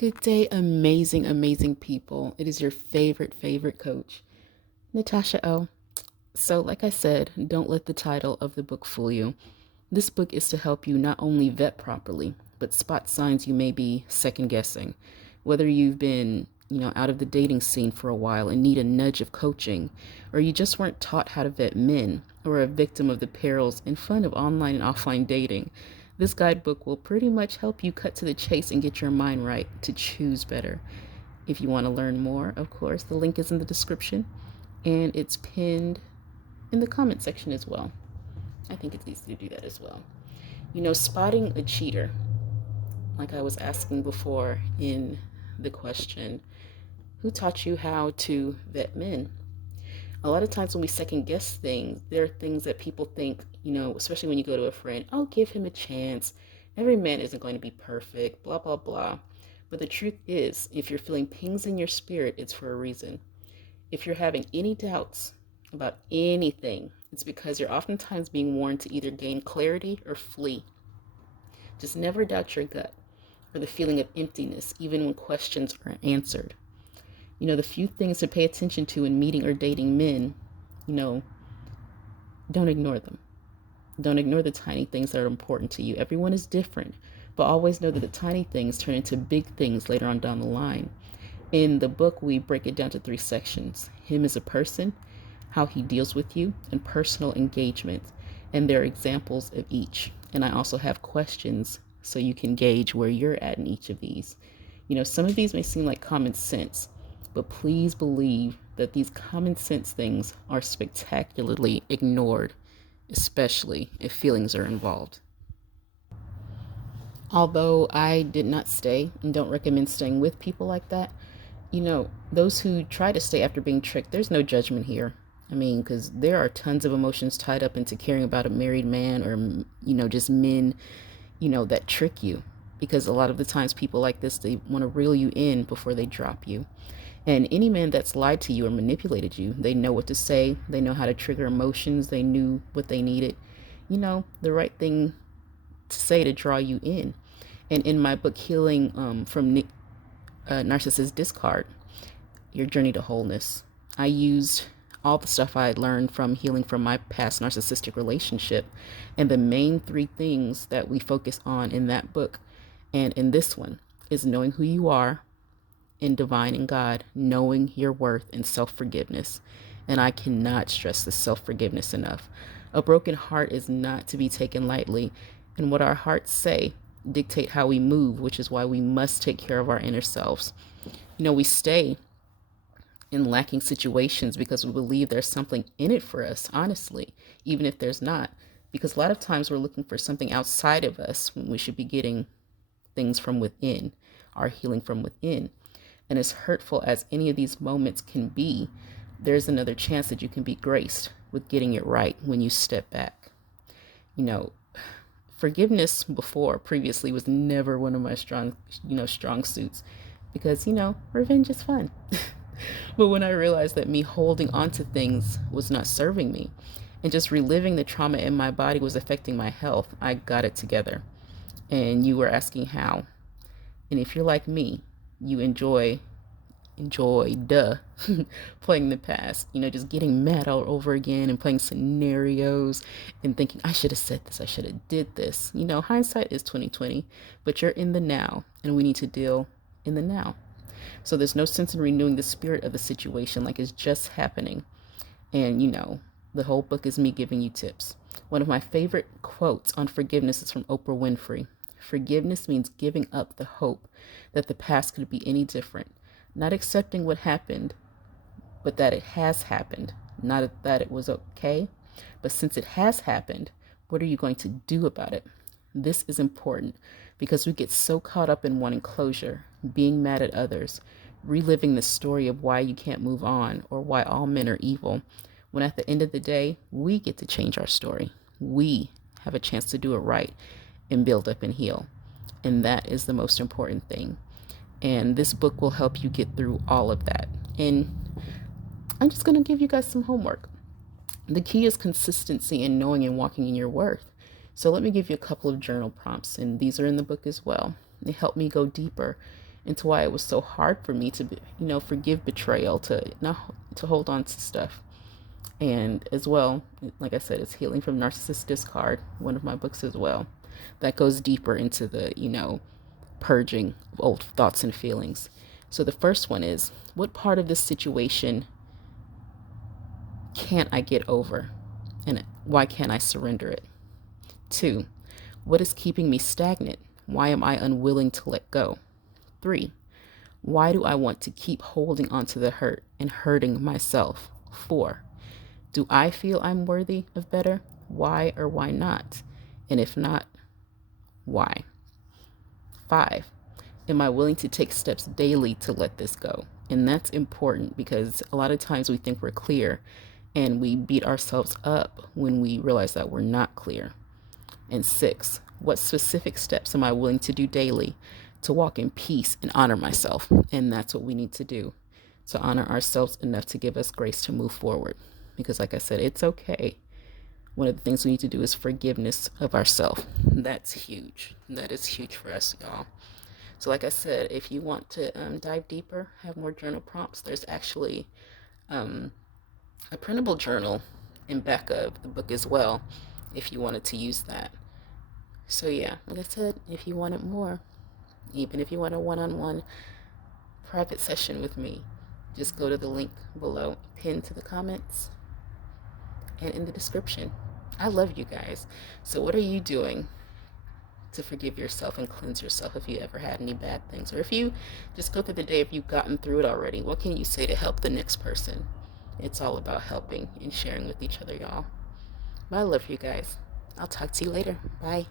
Good day, amazing, amazing people. It is your favorite coach, Itsnatashaoh. So, like I said, don't let the title of the book fool you. This book is to help you not only vet properly, but spot signs you may be second guessing. Whether you've been, out of the dating scene for a while and need a nudge of coaching, or you just weren't taught how to vet men, or a victim of the perils and fun of online and offline dating, this guidebook will pretty much help you cut to the chase and get your mind right to choose better. If you want to learn more, of course, the link is in the description and it's pinned in the comment section as well. I think it's easy to do that as well. Spotting a cheater, like I was asking before in the question, who taught you how to vet men? A lot of times when we second guess things, there are things that people think, especially when you go to a friend, oh, give him a chance. Every man isn't going to be perfect, blah, blah, blah. But the truth is, if you're feeling pings in your spirit, it's for a reason. If you're having any doubts about anything, it's because you're oftentimes being warned to either gain clarity or flee. Just never doubt your gut or the feeling of emptiness, even when questions are answered. The few things to pay attention to in meeting or dating men, don't ignore them. Don't ignore the tiny things that are important to you. Everyone is different, but always know that the tiny things turn into big things later on down the line. In the book, we break it down to 3 sections: him as a person, how he deals with you, and personal engagement. And there are examples of each. And I also have questions so you can gauge where you're at in each of these. Some of these may seem like common sense, but please believe that these common sense things are spectacularly ignored, especially if feelings are involved. Although I did not stay and don't recommend staying with people like that, those who try to stay after being tricked, there's no judgment here. Because there are tons of emotions tied up into caring about a married man or, just men, that trick you. Because a lot of the times people like this, they want to reel you in before they drop you. And any man that's lied to you or manipulated you, they know what to say. They know how to trigger emotions. They knew what they needed. The right thing to say to draw you in. And in my book, Healing from Narcissist Discard, Your Journey to Wholeness, I used all the stuff I had learned from healing from my past narcissistic relationship. And the main 3 things that we focus on in that book and in this one is knowing who you are in divine and God, knowing your worth, and self-forgiveness. And I cannot stress the self-forgiveness enough. A broken heart is not to be taken lightly. And what our hearts say dictate how we move, which is why we must take care of our inner selves. We stay in lacking situations because we believe there's something in it for us, honestly, even if there's not. Because a lot of times we're looking for something outside of us when we should be getting things from within, our healing from within. And as hurtful as any of these moments can be, there's another chance that you can be graced with getting it right when you step back. Forgiveness previously was never one of my strong suits because, revenge is fun. But when I realized that me holding on to things was not serving me and just reliving the trauma in my body was affecting my health, I got it together. And you were asking how. And if you're like me, you enjoyed playing the past, just getting mad all over again and playing scenarios and thinking, I should have said this, I should have did this. Hindsight is 2020, but you're in the now and we need to deal in the now. So there's no sense in renewing the spirit of the situation like it's just happening. And the whole book is me giving you tips. One of my favorite quotes on forgiveness is from Oprah Winfrey. Forgiveness means giving up the hope that the past could be any different. Not accepting what happened, but that it has happened. Not that it was okay, but since it has happened, what are you going to do about it? This is important because we get so caught up in wanting closure, being mad at others, reliving the story of why you can't move on or why all men are evil, when at the end of the day, we get to change our story. We have a chance to do it right and build up and heal. And that is the most important thing. And this book will help you get through all of that. And I'm just going to give you guys some homework. The key is consistency in knowing and walking in your worth. So let me give you a couple of journal prompts, and these are in the book as well. They help me go deeper into why it was so hard for me to, forgive betrayal, to not to hold on to stuff. And as well, like I said, it's Healing from Narcissist Discard, one of my books as well, that goes deeper into the, purging of old thoughts and feelings. So the first one is, what part of this situation can't I get over? And why can't I surrender it? 2, what is keeping me stagnant? Why am I unwilling to let go? 3, why do I want to keep holding on to the hurt and hurting myself? 4, do I feel I'm worthy of better? Why or why not? And if not, why? 5, am I willing to take steps daily to let this go? And that's important because a lot of times we think we're clear and we beat ourselves up when we realize that we're not clear. And 6, what specific steps am I willing to do daily to walk in peace and honor myself? And that's what we need to do, to honor ourselves enough to give us grace to move forward. Because like I said, it's okay. One of the things we need to do is forgiveness of ourselves. That's huge. That is huge for us, y'all. So like I said, if you want to dive deeper, have more journal prompts, there's actually a printable journal in back of the book as well, if you wanted to use that. So yeah, like I said, if you wanted more, even if you want a one-on-one private session with me, just go to the link below, pinned to the comments and in the description. I love you guys. So what are you doing to forgive yourself and cleanse yourself if you ever had any bad things? Or if you just go through the day, if you've gotten through it already, what can you say to help the next person? It's all about helping and sharing with each other, y'all. But I love you guys. I'll talk to you later. Bye.